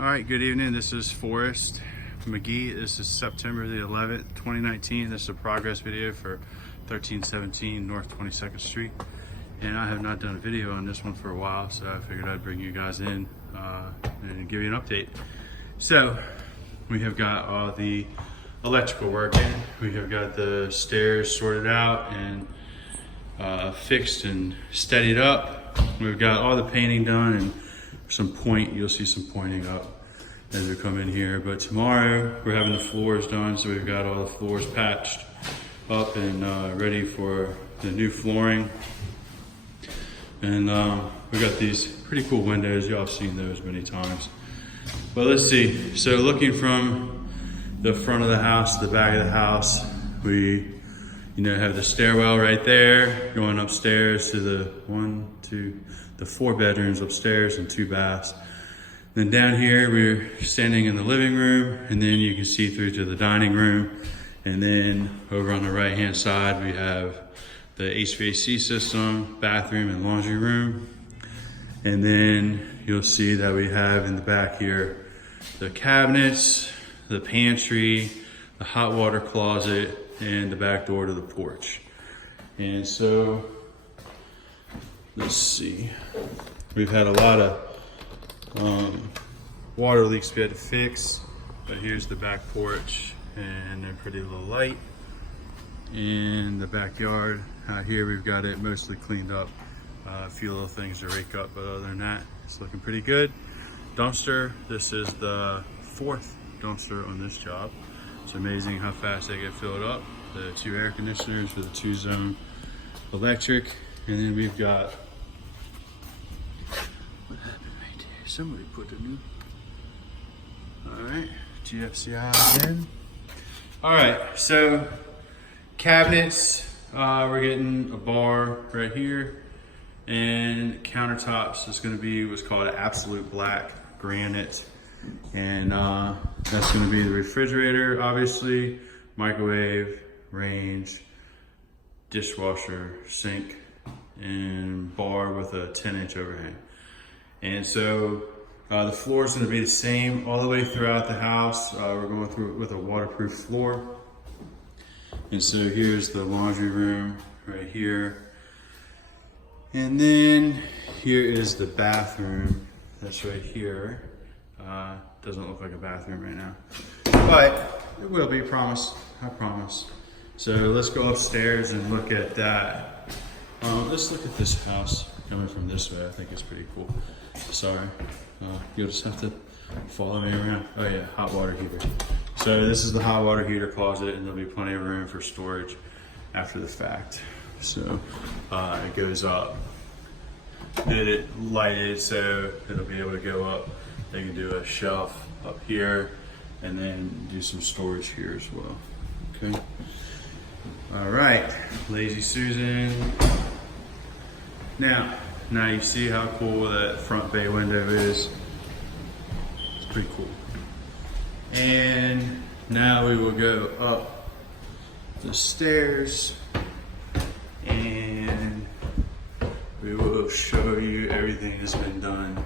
All right, good evening. This is Forrest McGee. This is September the 11th, 2019. This is a progress video for 1317 North 22nd Street. And I have not done a video on this one for a while, so I figured I'd bring you guys in and give you an update. So we have got all the electrical working. We have got the stairs sorted out and fixed and steadied up. We've got all the painting done and you'll see some pointing up as we come in here. But tomorrow we're having the floors done, so we've got all the floors patched up and ready for the new flooring. And we've got these pretty cool windows. Y'all have seen those many times. But let's see. So looking from the front of the house to the back of the house, we have the stairwell right there going upstairs to the 4 bedrooms upstairs and 2 baths. Then down here, we're standing in the living room, and then you can see through to the dining room. And then over on the right-hand side, we have the HVAC system, bathroom, and laundry room. And then you'll see that we have in the back here, the cabinets, the pantry, the hot water closet, and the back door to the porch. And so, let's see. We've had a lot of water leaks we had to fix, but here's the back porch, and they're pretty low light. In the backyard, out here we've got it mostly cleaned up. A few little things to rake up, but other than that, it's looking pretty good. Dumpster, this is the 4th dumpster on this job. It's amazing how fast they get filled up. The 2 air conditioners for the 2-zone electric, and then we've got, what happened right there? Somebody put a new, all right, GFCI in. All right, so cabinets, we're getting a bar right here, and countertops is gonna be what's called an absolute black granite. And that's gonna be the refrigerator, obviously, microwave, range, dishwasher, sink, and bar with a 10-inch overhang. And so the floor is going to be the same all the way throughout the house. We're going through it with a waterproof floor. And so here's the laundry room right here. And then here is the bathroom. That's right here. Doesn't look like a bathroom right now, but it will be, promise, I promise. So let's go upstairs and look at that. Let's look at this house coming from this way. I think it's pretty cool. Sorry, you'll just have to follow me around. Oh yeah, hot water heater. So this is the hot water heater closet, and there'll be plenty of room for storage after the fact. So it goes up. Did it lighted so it'll be able to go up. They can do a shelf up here and then do some storage here as well. Okay. All right, Lazy Susan. Now you see how cool that front bay window is. It's pretty cool. And now we will go up the stairs and we will show you everything that's been done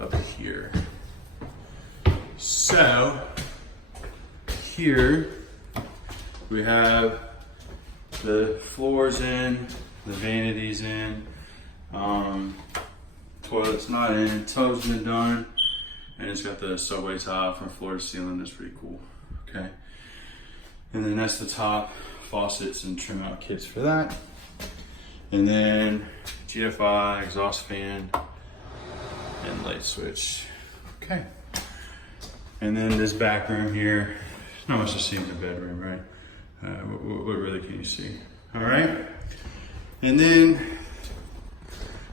up here. So here we have the floors in, the vanities in, toilet's not in, tub's been done, and it's got the subway tile from floor to ceiling. That's pretty cool. Okay, and then that's the top, faucets and trim out kits for that, and then GFI, exhaust fan, and light switch. Okay. And then this back room here, not much to see in the bedroom, right? What really can you see? All right. And then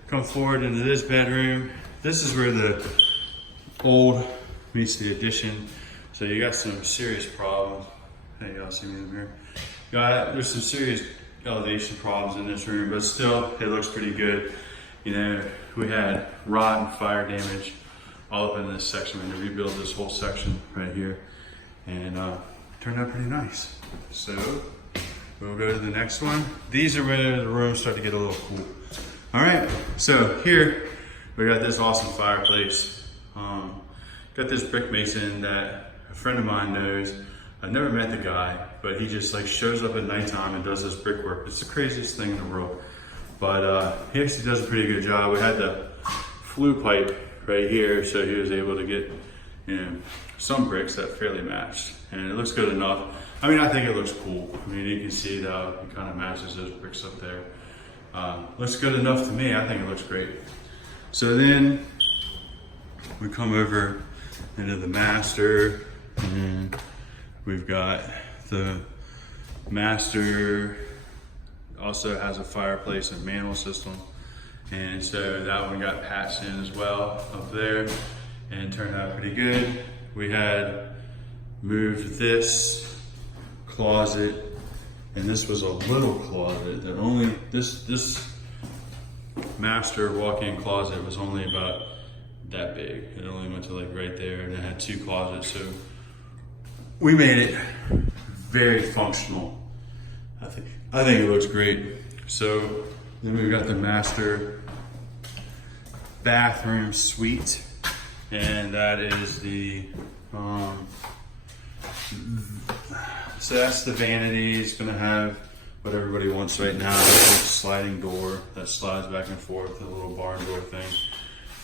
come forward into this bedroom. This is where the old meets the addition. So you got some serious problems. Hey, y'all see me in here? There's some serious elevation problems in this room, but still it looks pretty good. We had rot and fire damage all up in this section. We had to rebuild this whole section right here, and turned out pretty nice. So we'll go to the next one. These are where the rooms start to get a little cool. All right, so here we got this awesome fireplace. got this brick mason that a friend of mine knows. I've never met the guy, but he just like shows up at nighttime and does this brickwork. It's the craziest thing in the world. But he actually does a pretty good job. We had the flue pipe right here, so he was able to get, you know, some bricks that fairly matched. And it looks good enough. I mean, I think it looks cool. I mean, you can see how it kind of matches those bricks up there. Looks good enough to me. I think it looks great. So then we come over into the master, and we've got the master also has a fireplace and mantle system. And so that one got patched in as well up there and turned out pretty good. We had moved this closet, and this was a little closet that only, this master walk-in closet was only about that big. It only went to like right there, and it had 2 closets. So we made it very functional. I think it looks great. So then we've got the master bathroom suite, and that is the so that's the vanity. It's gonna have what everybody wants right now, a sliding door that slides back and forth, the little barn door thing.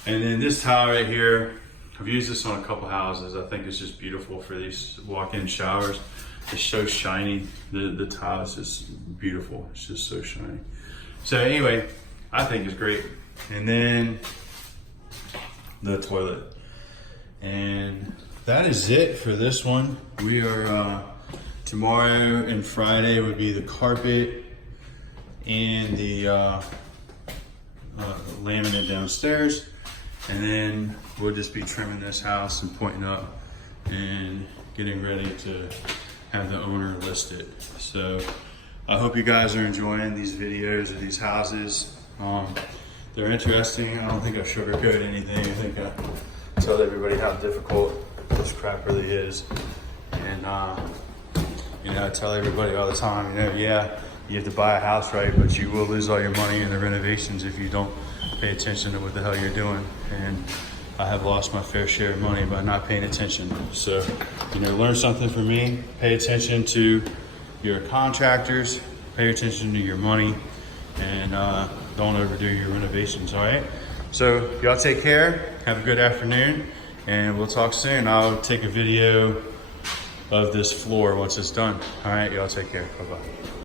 And then this tile right here, I've used this on a couple houses. I think it's just beautiful for these walk-in showers. It's so shiny. The tile is just beautiful. It's just so shiny. So anyway, I think it's great. And then the toilet. And that is it for this one. We are, tomorrow and Friday would be the carpet and the laminate downstairs. And then we'll just be trimming this house and pointing up and getting ready to have the owner list it. So I hope you guys are enjoying these videos of these houses. They're interesting. I don't think I sugarcoat anything. I think I tell everybody how difficult this crap really is. And you know, I tell everybody all the time, you know, yeah, you have to buy a house, right? But you will lose all your money in the renovations if you don't pay attention to what the hell you're doing. And I have lost my fair share of money by not paying attention. So, you know, learn something from me. Pay attention to your contractors, pay attention to your money, and don't overdo your renovations, all right? So y'all take care, have a good afternoon, and we'll talk soon. I'll take a video of this floor once it's done. All right, y'all take care, bye-bye.